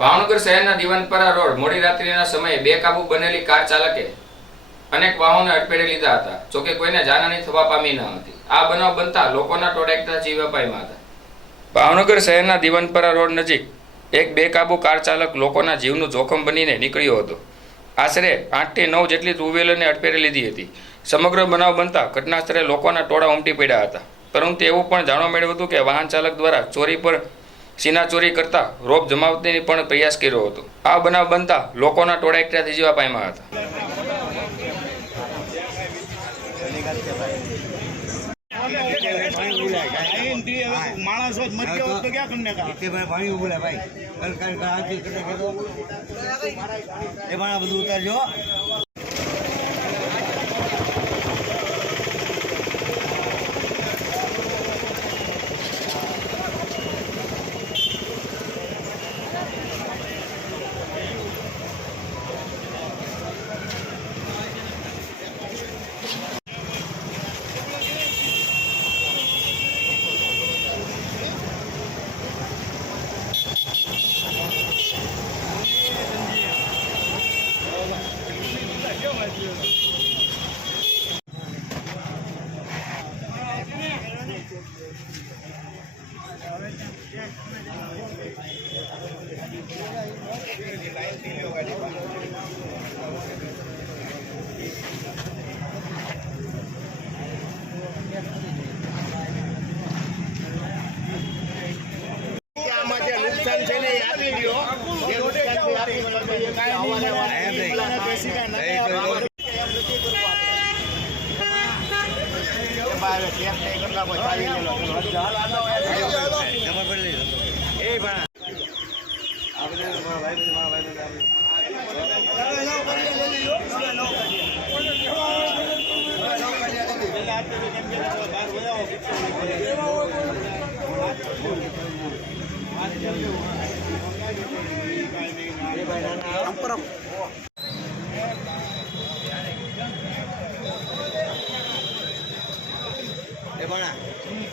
ભાવનગર શહેરના દીવાનપરા રોડ મોડી રાત્રિના સમયે બેકાબુ બનેલી કાર ચાલકે અનેક વાહનોને અડફેટે લીધા હતા, જોકે કોઈને જાનહાની થવા પામી ન હતી। આ બનાવ બનતા લોકોના ટોળેકતા જીવ અપાયા હતા। ભાવનગર શહેરના દીવાનપરા રોડ નજીક એક બેકાબુ કાર ચાલક લોકોના જીવનું જોખમ બનીને નીકળ્યો હતો। આશરે 8 થી 9 જેટલી ટુ વ્હીલરને અડફેટે લીધી હતી। સમગ્ર બનાવ બનતા ઘટના સ્થળે લોકોના ટોળા ઉમટી પડ્યા હતા, પરંતુ એવું પણ જાણવા મળ્યું હતું કે વાહન ચાલક દ્વારા ચોરી પર સીના ચોરી કરતા રોપ જમાવવાની પણ પ્રયાસ કર્યો હતો। આ બનાવ બનતા લોકોના ટોળા એકઠા થઈ જવા પામ્યા હતા। माणस मत तो क्या करने का पानी बोला भाई બધું ઉતારજો। नुकसान છે ને આપી દો જે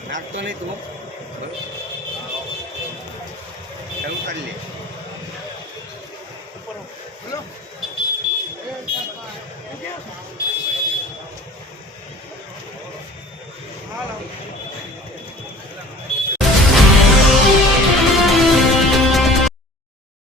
નાખતો નહીં તું ચાલુ કરી લે।